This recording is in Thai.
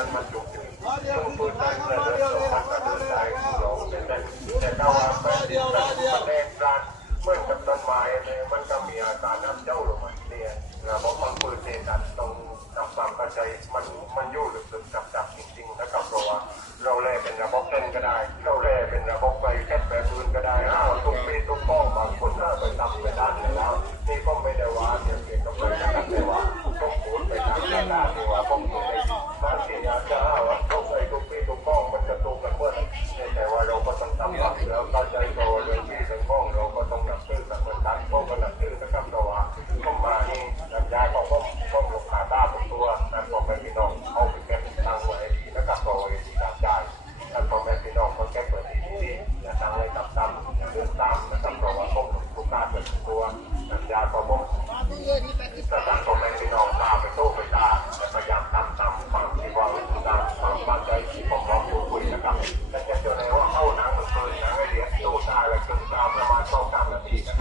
ันมันจบอยู่มันพูดได้ต่เรื่องของการดำเนินการของเราเป็นได้แต่เราไปเดียวนะแรงดันเมื่อกับต้นไม้เนี่ยมันก็มีอาการน้ำเจ้าลงมาเนี่ยนะเพราะความปืนเนี่ยการตรงทำความเข้าใจมันมันยุ่งหรือจับจับจริงๆนะครับเพราะว่าเราแลเป็นระบบเต้นก็ได้ อาจารย์ต้องไปนอนตาไปโต้ไปตาแต่พยายามจำจำฝังที่ว่าลืมตาฝังฝังใจที่พร้อมร้องร่วมคุยระดับและจะเจอในว่าโต้หนังตะเกียงไม่เดือดโต้ตายแต่กึ่งตาประมาณโต้กันระดีสุด